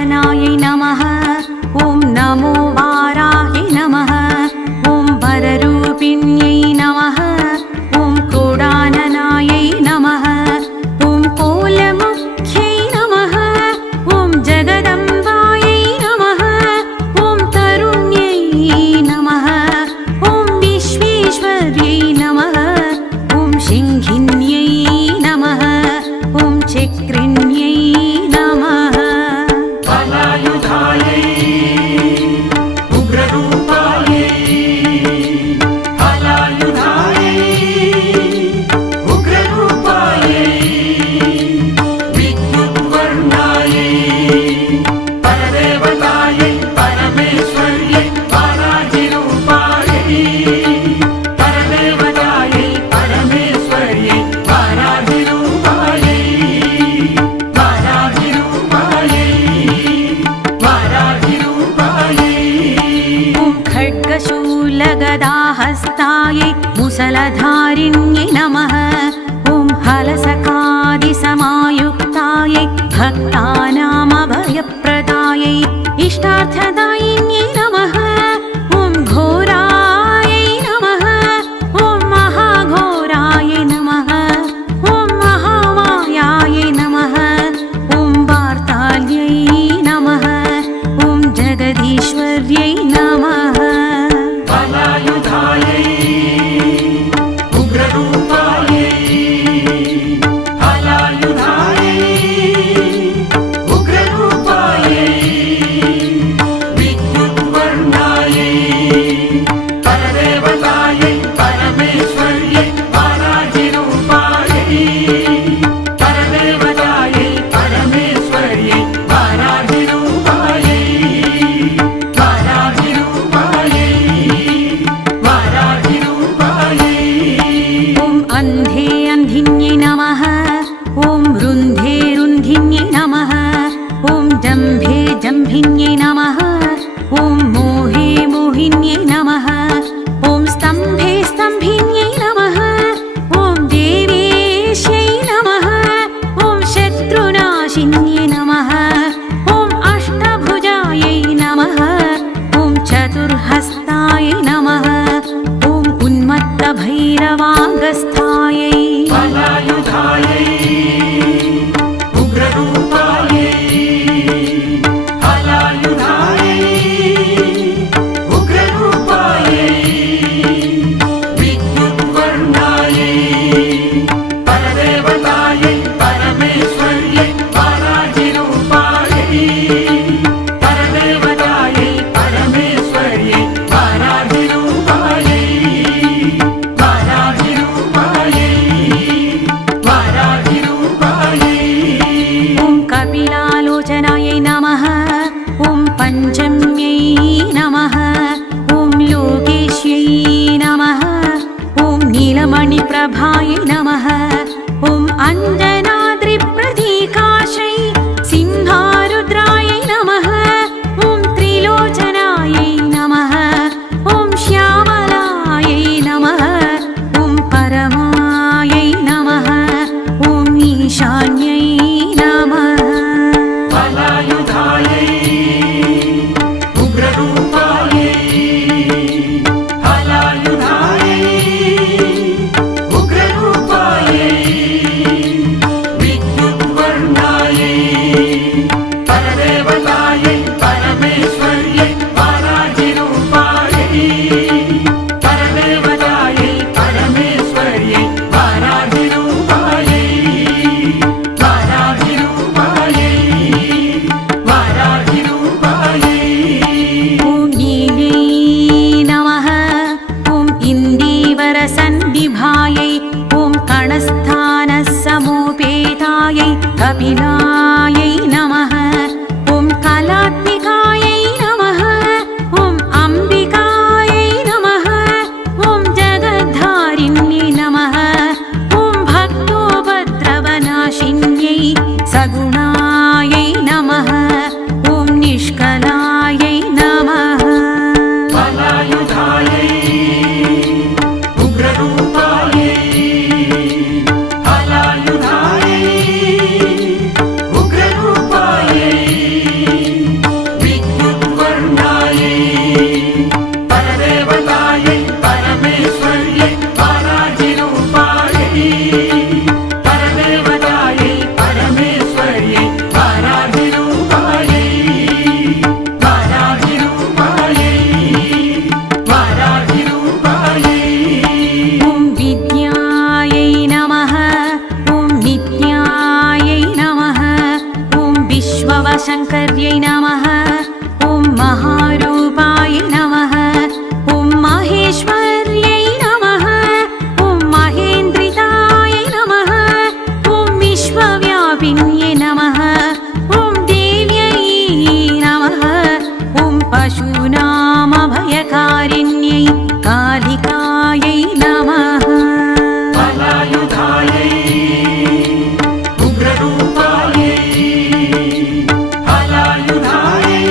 वदनायै नमः। ॐ नमो वाराह्यै नमः। ॐ वररूपिण्यै नमः। ॐ क्रोडाननायै नमः। ॐ कोलमुख्यै नमः। ॐ जगदम्बायै नमः। ॐ तरुण्यै नमः। ॐ विश्वेश्वर्यै नमः। ॐ सिंहिन्यै नमः। ॐ चक्रिण्यै नमः। हलायुधायै उग्ररूपायै हलायुधायै उग्ररूपायै विद्युद्वर्णायै परदेवतायै परमेश्वर्यै वाराहिरूपायै परदेवतायै परमेश्वर्यै वाराहिरूपायै ॐ खड्गशूलगदाहस्तायै मुसलधारिण्यै नमः। ॐ हलसकादिसमायुक्तायै भक्तानामभयप्रदायै इष्टार्थदायिन्यै नमः। ॐ घोरायै नमः। ॐ महाघोरायै नमः। ॐ महामायायै नमः। ॐ वार्ताल्यै नमः। ॐ जगदीश्वर्यै नमः। हलायुधायै उग्ररूपायै हलायुधायै उग्ररूपायै विद्युद्वर्णायै परदेवतायै परमेश्वर्यै वाराहिरूपायै परदेवतायै परमेश्वर्यै वाराहिरूपायै ॐ अन्धे अन्धिन्यै नमः। ॐ रुन्धे रुन्धिन्यै नमः। ॐ जम्भे जम्भिन्यै नमः। ॐ मोहे मोहिन्यै नमः। ॐ स्तम्भे स्तम्भिन्यै नमः। ॐ देवेश्यै नमः। ॐ शत्रुनाशिन्यै नमः। ॐ अष्टभुजायै नमः। ॐ चतुर्हस्तायै नमः। ॐ उन्मत्तभैरवागस्थायै हलायुधायै उग्ररूपायै हलायुधायै महाशङ्कर्यै नमः ॐ महारूपाय नमः ॐ माहेश्वर्यै नमः ॐ महेन्द्रिताय नमः ॐ विश्वव्यापिन्यै नमः ॐ देव्यै नमः ॐ पशूनामभयकारिण्यै कालिकायै नमः बलायुधायै उग्ररूपायै हलायुधायै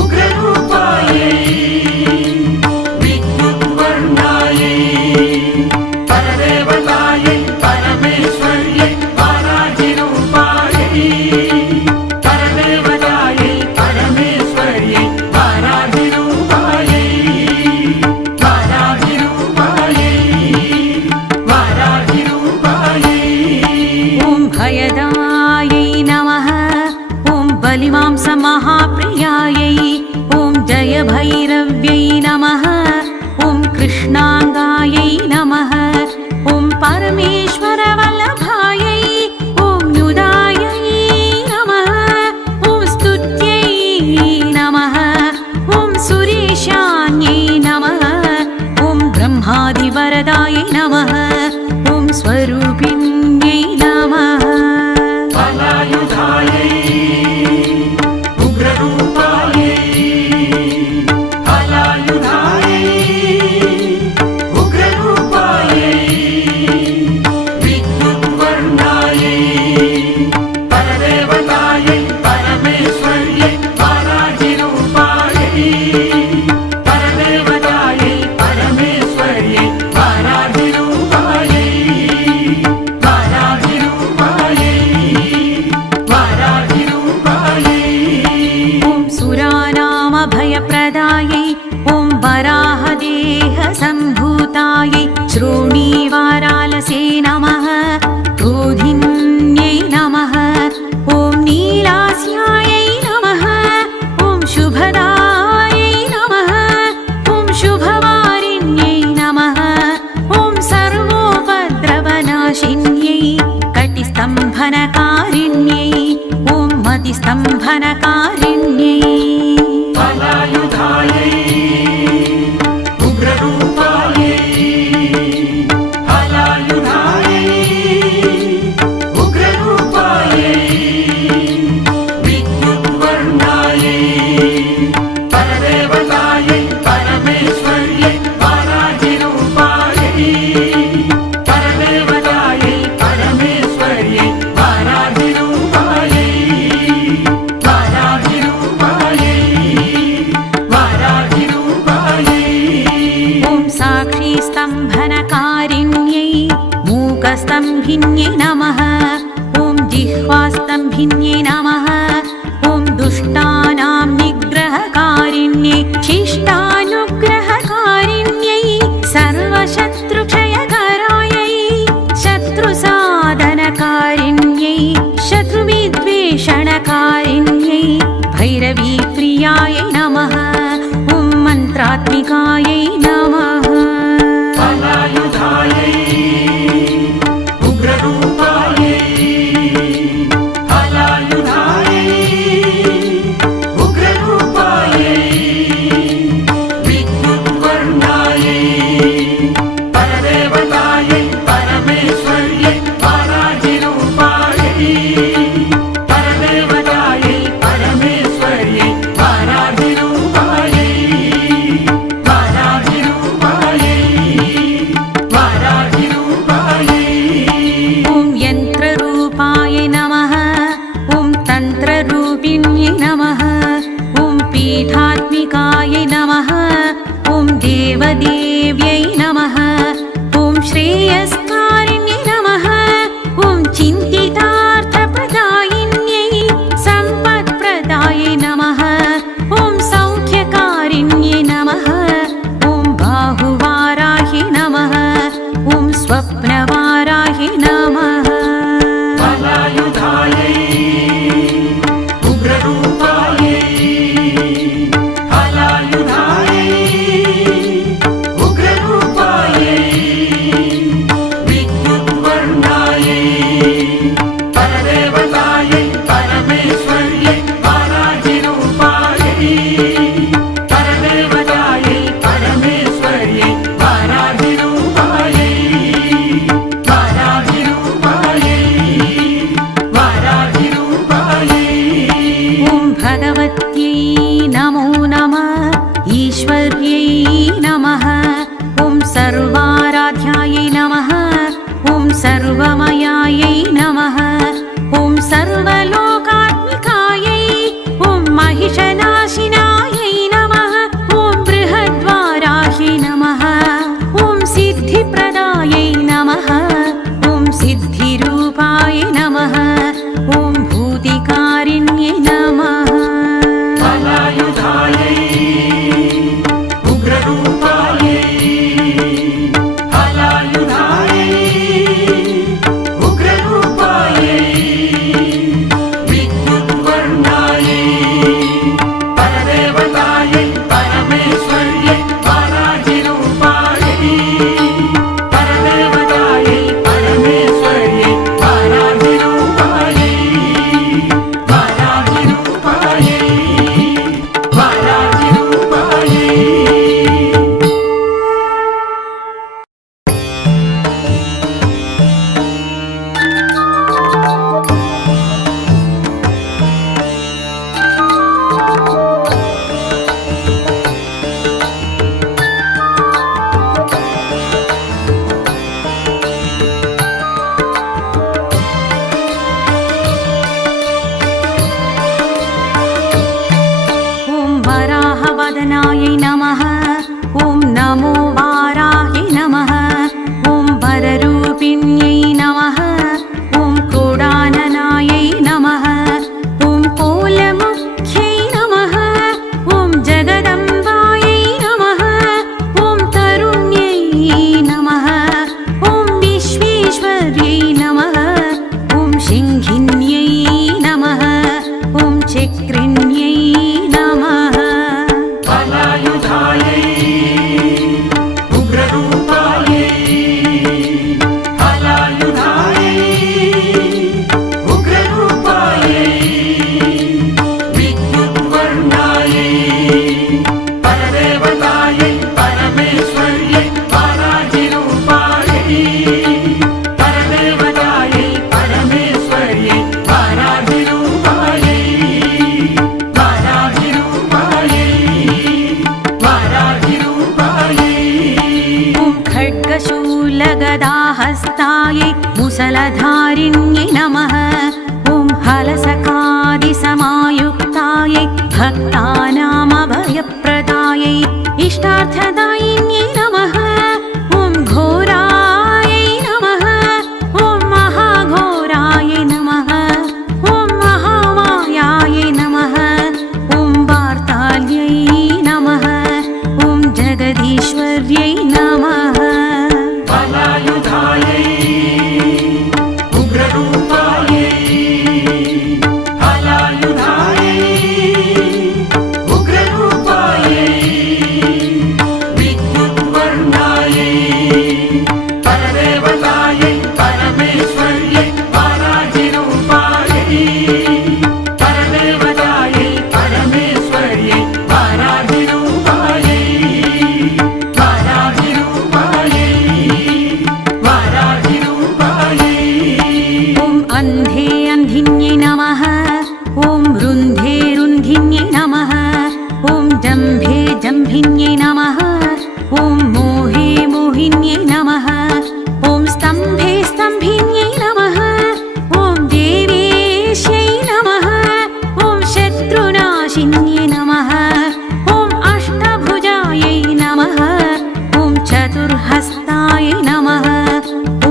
उग्ररूपायै विद्युद्वर्णायै परदेवतायै परमेश्वर्यै वाराहिरूपायै परदेवतायै परमेश्वर्यै वाराहिरूपायै ॐ भयदायै नमः ॐ बलिमांसमहाप्रियायै ॐ जयभैरव्यै नमः ॐ कृष्णाङ्गायै नमः ॐ परमेश्वरवल्लभायै ॐ नुदायै नमः ॐ स्तुत्यै नमः ॐ सुरेशान्यै नमः ॐ ब्रह्मादिवरदायै नमः ॐ स्वरूपिण्यै नमः बलायुधायै उग्ररूपायै हलायुधायै उग्ररूपायै विद्युद्वर्णायै परदेवतायै परमेश्वर्यै वाराहिरूपायै परदेवतायै परमेश्वर्यै वाराहिरूपायै ॐ सुरानामभयप्रदायै ॐ वराहदेहसम्भूतायै श्रोणीवारालसे नमः क्रोधिन्यै नमः ॐ नीलास्यायै नमः ॐ शुभदायै नमः ॐ शुभवारिण्यै नमः ॐ सर्वोपद्रवनाशिन्यै कटिस्तम्भनकारिण्यै ॐ मतिस्तम्भनकारिण्यै बलायुधायै उग्ररूपायै हलायुधायै उग्ररूपायै विद्युद्वर्णायै परदेवतायै परमेश्वर्यै वाराहिरूपायै परदेवतायै परमेश्वर्यै वाराहिरूपायै ॐ साक्षीस्तम्भनकारिण्यै मूकस्तम्भिन्यै नमः ॐ जिह्वास्तम्भिन्यै नमः ॐ दुष्टानां निग्रहकारिण्यै शिष्टानुग्रहकारिण्यै सर्वशत्रुक्षयकरायै शत्रुसाधनकारिण्यै शत्रुविद्वेषणकारिण्यै भैरवीप्रियायै नमः ॐ मन्त्रात्मिकायै नमः बलायुधायै उग्ररूपायै हलायुधायै उग्ररूपायै विद्युद्वर्णायै परदेवतायै परमेश्वर्यै वाराहिरूपायै परदेवतायै परमेश्वर्यै वाराहिरूपायै समायुक्तायै भक्तानामभयप्रदायै इष्टार्थदायिन्यै नमः। ॐ घोरायै नमः। ॐ महाघोरायै नमः। ॐ महामायायै नमः। ॐ वार्ताल्यै नमः। ॐ जगदीश्वर्यै नमः। बलायुधायै उग्ररूपायै बलायुधायै उग्ररूपायै विद्युद्वर्णायै परदेवतायै परमेश्वर्यै वाराहिरूपायै परदेवतायै परमेश्वर्यै वाराहिरूपायै वाराहिरूपायै वाराहिरूपायै ॐ अन्धे अन्धिन्यै नमः। ॐ रुन्धे रुन्धिन्यै नमः। ॐ जम्भे जम्भिन्यै नमः। ॐ मोहे मोहिन्यै नमः। ॐ स्तम्भे स्तम्भिन्यै नमः। ॐ देवेश्यै नमः। ॐ शत्रुनाशिन्यै नमः। ॐ अष्टभुजायै नमः। ॐ चतुर्हस्तायै नमः।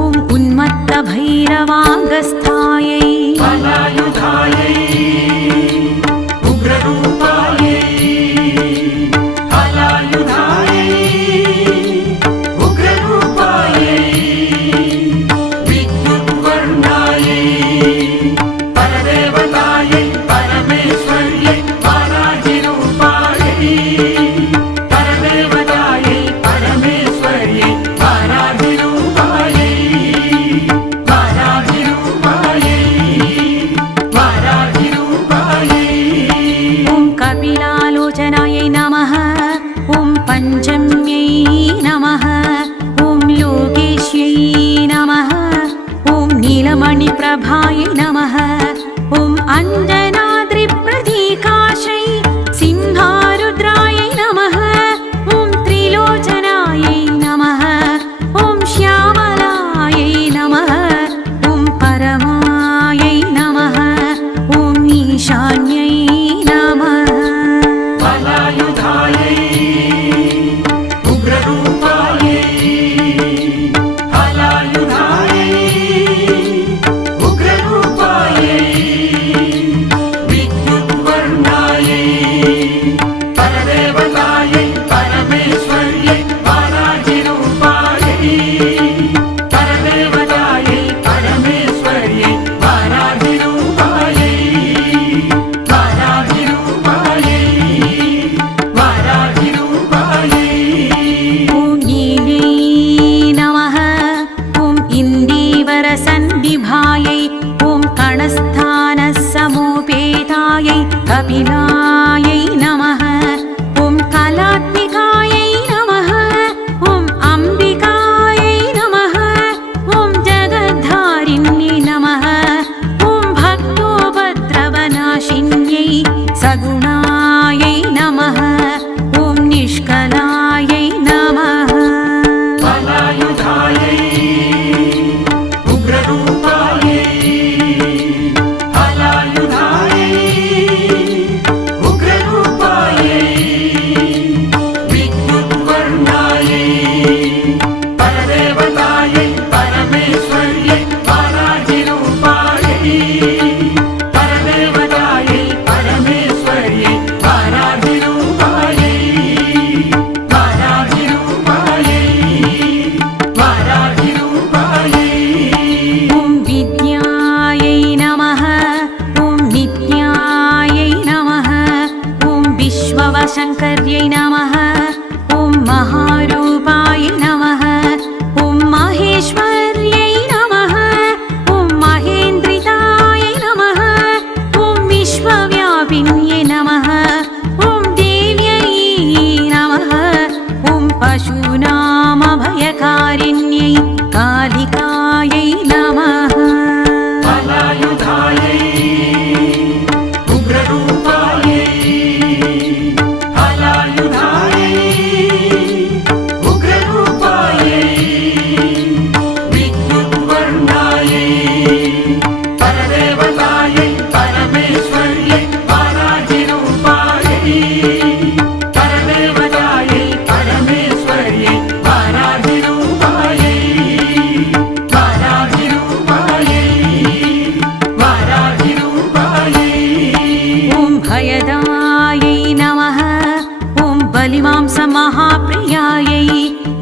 ॐ उन्मत्तभैरवाङ्गस्थायै बलायुधायै उग्ररूपायै बलायुधायै उग्ररूपायै विद्युद्वर्णायै परदेवतायै परमेश्वर्यै वाराहिरूपायै परदेवतायै परमेश्वर्यै वाराहिरूपायै वाराहिरूपायै वाराहिरूपायै ॐ कपिलालोचनायै नमः। ॐ पञ्चम्यै नमः। ॐ लोकेश्यै नमः। ॐ नीलमणिप्रभायै नमः। ॐ अञ्जनाद्रिप्रतीकाशै सिंहारुद्रायै नमः। ॐ त्रिलोचनायै नमः। ॐ श्यामलायै नमः। ॐ परमायै नमः। ॐ ईशान्यै नमः। बलायुधायै उग्ररूपायै बलायुधायै उग्ररूपायै विद्युद्वर्णायै परदेवतायै परमेश्वर्यै वाराहिरूपायै परदेवतायै परमेश्वर्यै वाराहिरूपायै वाराहिरूपायै वाराहिरूपायै ॐ नीलै नमः। ॐ इन्दीवरसन्निभायै ॐ कणस्थानसमुपेतायै कपिलायै नमः। ॐ कलात्मिकायै नमः। ॐ अम्बिकायै नमः। ॐ जगद्धारिण्यै नमः। ॐ भक्तोपद्रवनाशिन्यै सगुणायै नमः। ॐ निष्कलायै नमः। बलायुधायै उग्ररूपायै बलायुधायै उग्ररूपायै विद्युद्वर्णायै परदेवतायै परमेश्वर्यै वाराहिरूपायै परदेवतायै परमेश्वर्यै वाराहिरूपायै वाराहिरूपायै वाराहिरूपायै ॐ विद्यायै नमः। ॐ नित्यायै नमः। ॐ विश्ववशङ्कर्यै नमः। ॐ महारूपायै नमः। ॐ महेश्वर्यै नमः। ॐ महेन्द्रितायै नमः। ॐ विश्वव्यापिन्यै नमः। ॐ देव्यै नमः। ॐ पशूनामभयकारिण्यै कालिकायै नमः। बलायुधायै उग्ररूपायै बलायुधायै उग्ररूपायै विद्युद्वर्णायै परदेवतायै परमेश्वर्यै भयदायै नमः ॐ बलिमांसमहाप्रियायै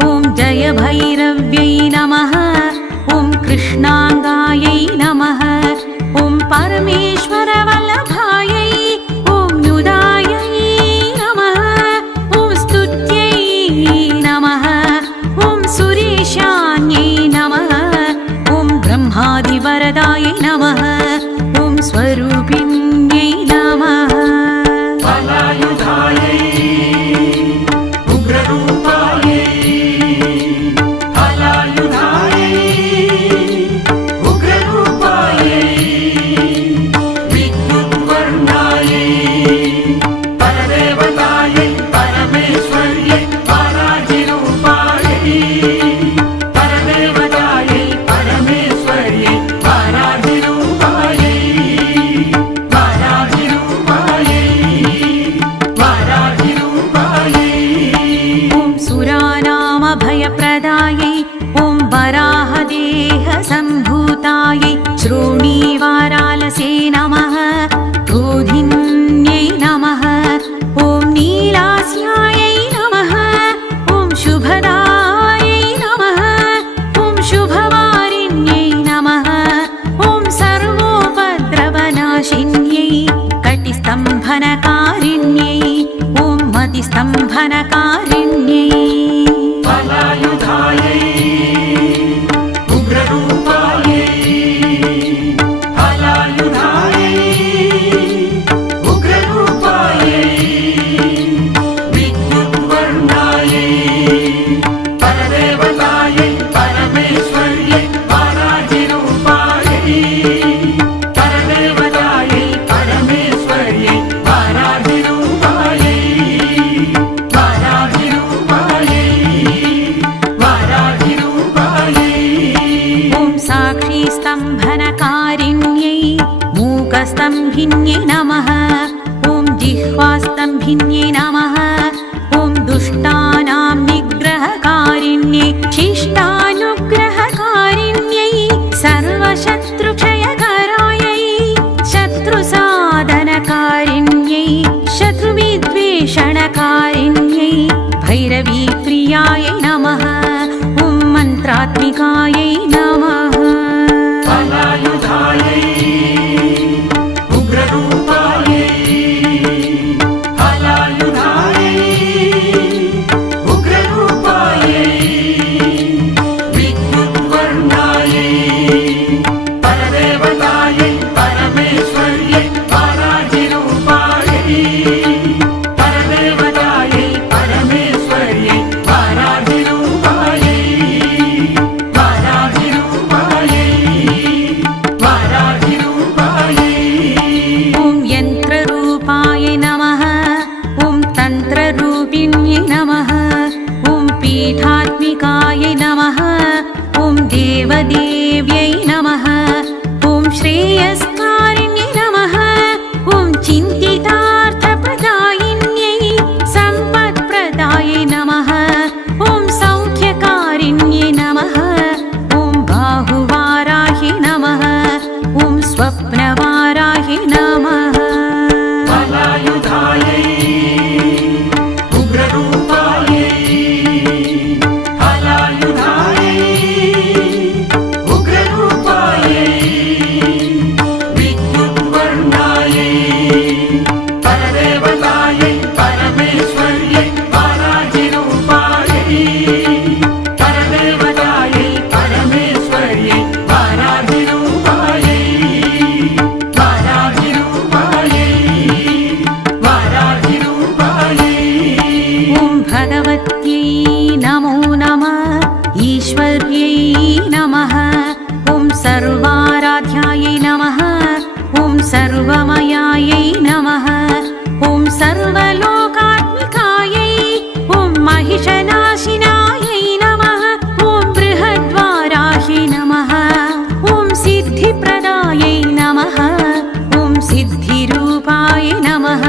ॐ जयभैरव्यै नमः ॐ कृष्णाङ्गायै नमः ॐ परमेश्वरवल्लभायै ॐ युदायै नमः ॐ स्तुत्यै नमः ॐ सुरेशान्यै नमः ॐ ब्रह्मादिवरदायै नमः ॐ स्वरूपिण्यै नमः फलायुधायै उग्ररूपायै फलायुधायै उग्ररूपायै विद्युद्वर्णायै परदेवतायै परमेश्वर्यै वाराहिरूपायै परदेवतायै परमेश्वर्यै वाराहिरूपायै ॐ सुरानामभयप्रदायै ॐ वराहदेहसम्भूतायै श्रोणीवारालसे नमः क्रोधिन्यै नमः ॐ नीलास्यायै नमः ॐ शुभदायै नमः ॐ शुभवारिण्यै नमः ॐ सर्वोपद्रवनाशिन्यै कटिस्तम्भनकारिण्यै ॐ मतिस्तम्भनकारिण्यै फलायुधायै उग्ररूपायै फलायुधायै उग्ररूपायै विद्युद्वर्णायै परदेवतायै परमेश्वर्यै वाराहिरूपायै परदेवतायै परमेश्वर्यै वाराहिरूपायै ॐ साक्षीस्तम्भनकारिण्यै मूकस्तम्भिन्यै नमः ॐ जिह्वास्तम्भिन्यै नमः ॐ दुष्टानां निग्रहकारिण्यै शिष्टानुग्रहकारिण्यै सर्वशत्रुक्षयकरायै शत्रुसाधनकारिण्यै शत्रुविद्वेषणकारिण्यै भैरवीप्रियायै नमः ॐ मन्त्रात्मिकायै नमः फलायुधायै उग्ररूपायै फलायुधायै उग्ररूपायै विद्युद्वर्णायै परदेवतायै परमेश्वर्यै वाराहिरूपायै परदेवतायै परमेश्वर्यै वाराहिरूपायै ॐ यन्त्ररूपाय नमः ॐ तन्त्ररूपिण्यै नमः ॐ पीठात्मिकाय नमः ॐ देवदेव्यै नमः ॐ श्रेयस्कारिण्यै नमः ॐ चिन्तितार्थप्रदायिन्यै सम्पत्प्रदायै नमः ॐ सौख्यकारिण्यै नमः ॐ बाहुवाराह्यै नमः ॐ स्वप्नवाराह्यै नमः फलायुधायै उग्ररूपायै फलायुधायै उग्ररूपायै विद्युद्वर्णायै परदेवतायै परमेश्वर्यै वाराहिरूपायै परदेवतायै परमेश्वर्यै वाराहिरूपायै ॐ भगवत्यै नमो नमः ईश्वर्यै नमः ॐ सर्वाराध्यायै नमः ॐ सर्वमयायै नमः ॐ सर्वलोकात्मिकायै ॐ महिषनाशिनायै नमः ॐ बृहद्वाराह्यै नमः ॐ सिद्धिप्रदायै नमः ॐ सिद्धिरूपाय नमः